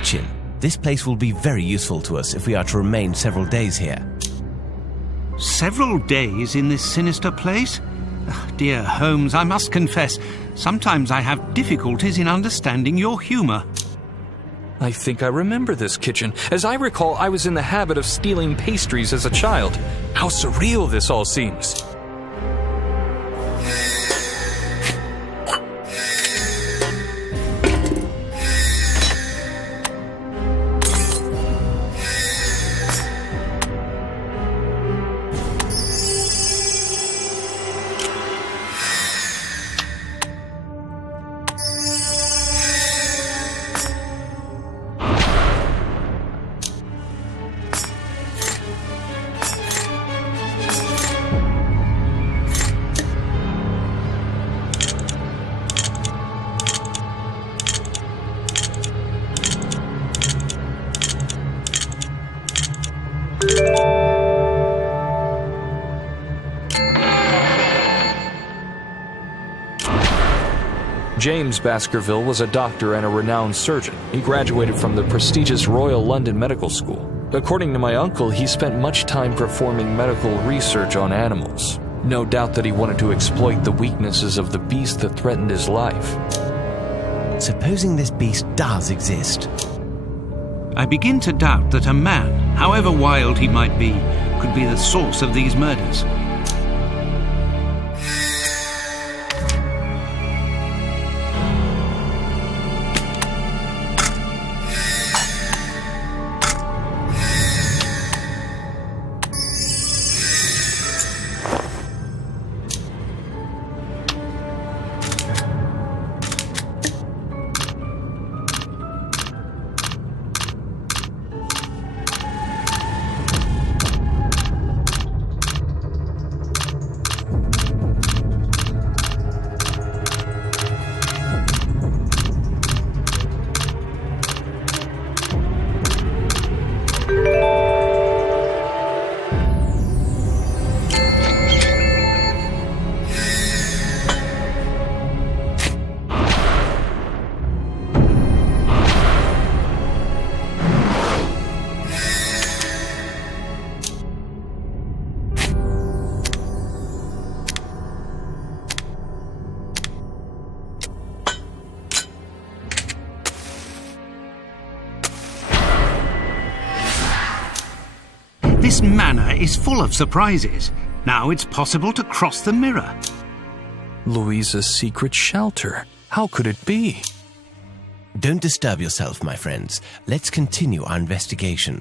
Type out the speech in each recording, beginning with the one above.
kitchen. This place will be very useful to us if we are to remain several days here. Several days in this sinister place? Dear Holmes, I must confess, sometimes I have difficulties in understanding your humour. I think I remember this kitchen. As I recall, I was in the habit of stealing pastries as a child. How surreal this all seems. James Baskerville was a doctor and a renowned surgeon. He graduated from the prestigious Royal London Medical School. According to my uncle, he spent much time performing medical research on animals. No doubt that he wanted to exploit the weaknesses of the beast that threatened his life. Supposing this beast does exist. I begin to doubt that a man, however wild he might be, could be the source of these murders. This manor is full of surprises. Now it's possible to cross the mirror. Louisa's secret shelter. How could it be? Don't disturb yourself, my friends. Let's continue our investigation.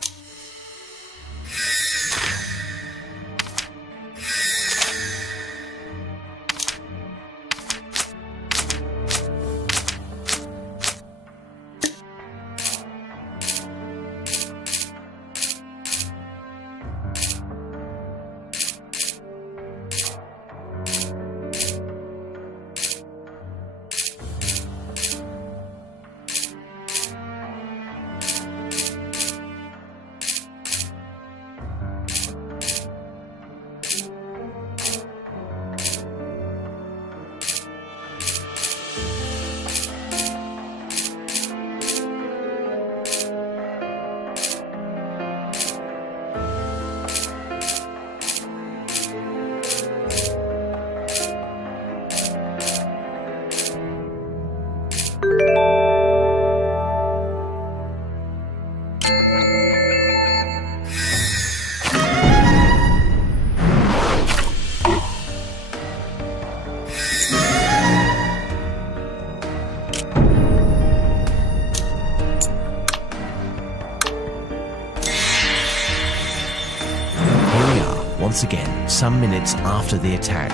Once again, some minutes after the attack.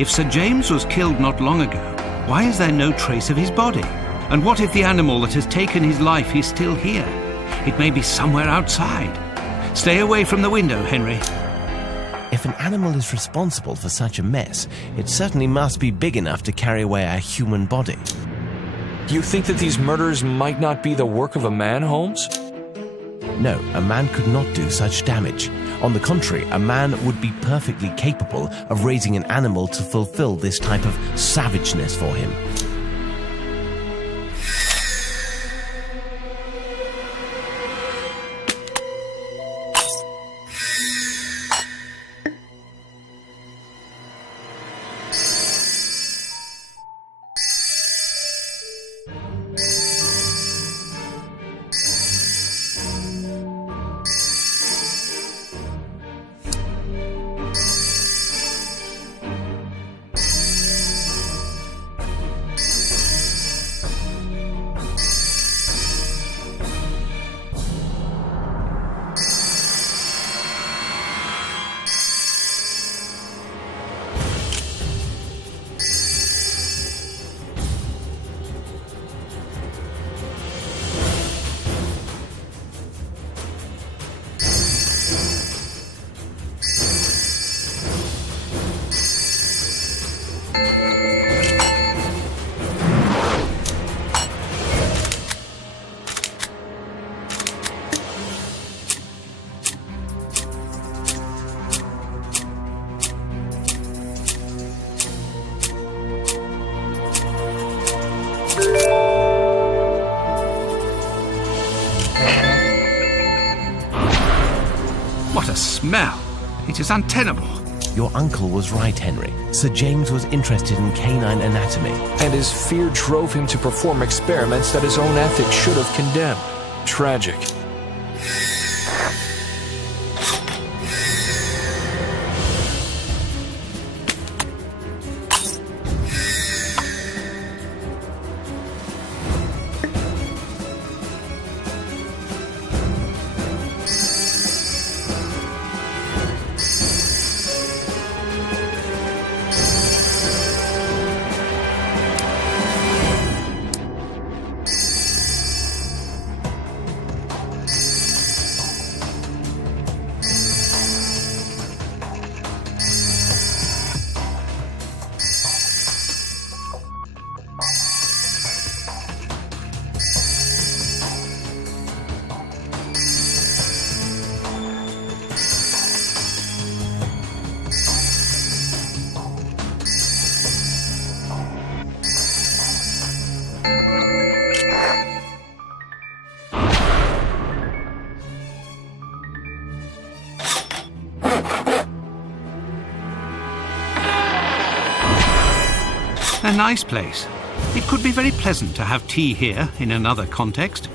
If Sir James was killed not long ago, why is there no trace of his body? And what if the animal that has taken his life is still here? It may be somewhere outside. Stay away from the window, Henry. If an animal is responsible for such a mess, it certainly must be big enough to carry away a human body. You think that these murders might not be the work of a man, Holmes? No, a man could not do such damage. On the contrary, a man would be perfectly capable of raising an animal to fulfill this type of savageness for him. smell! It is untenable. Your uncle was right, Henry. Sir James was interested in canine anatomy. And his fear drove him to perform experiments that his own ethics should have condemned. Tragic. A nice place. It could be very pleasant to have tea here in another context.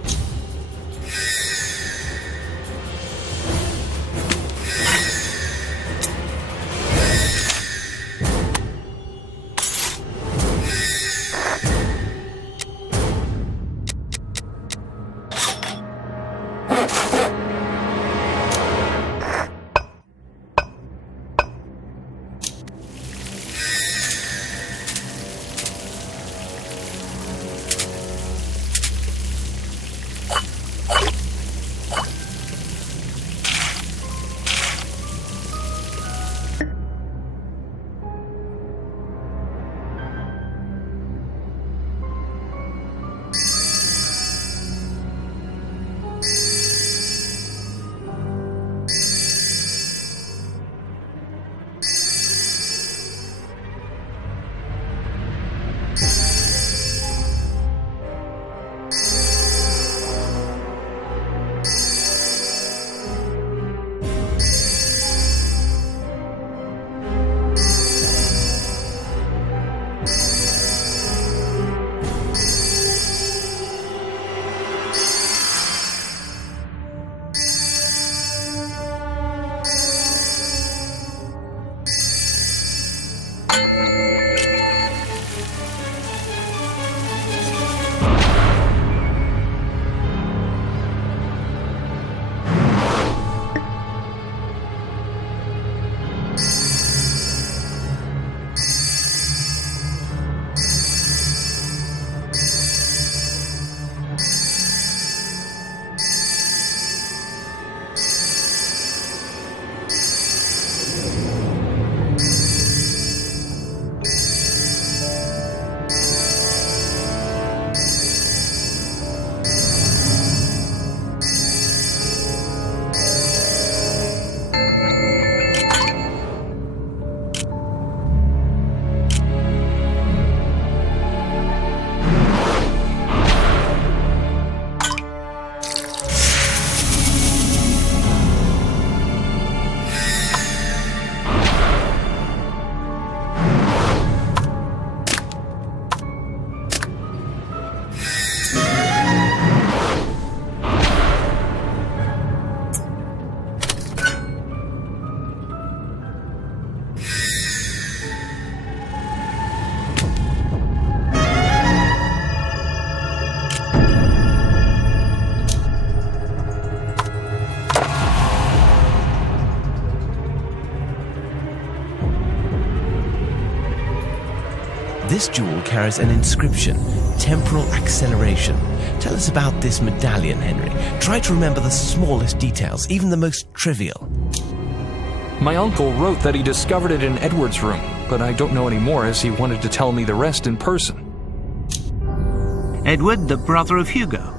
This jewel carries an inscription, temporal acceleration. Tell us about this medallion, Henry. Try to remember the smallest details, even the most trivial. My uncle wrote that he discovered it in Edward's room, but I don't know any more as he wanted to tell me the rest in person. Edward, the brother of Hugo.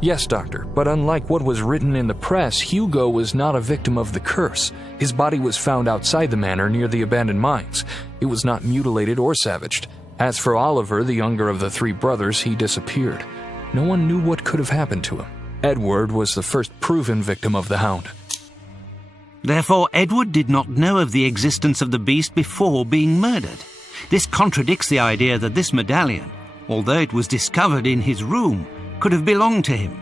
Yes, Doctor, but unlike what was written in the press, Hugo was not a victim of the curse. His body was found outside the manor near the abandoned mines. It was not mutilated or savaged. As for Oliver, the younger of the three brothers, he disappeared. No one knew what could have happened to him. Edward was the first proven victim of the Hound. Therefore, Edward did not know of the existence of the beast before being murdered. This contradicts the idea that this medallion, although it was discovered in his room, could have belonged to him.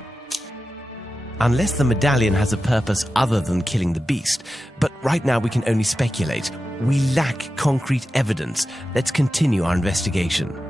Unless the medallion has a purpose other than killing the beast. But right now we can only speculate. We lack concrete evidence. Let's continue our investigation.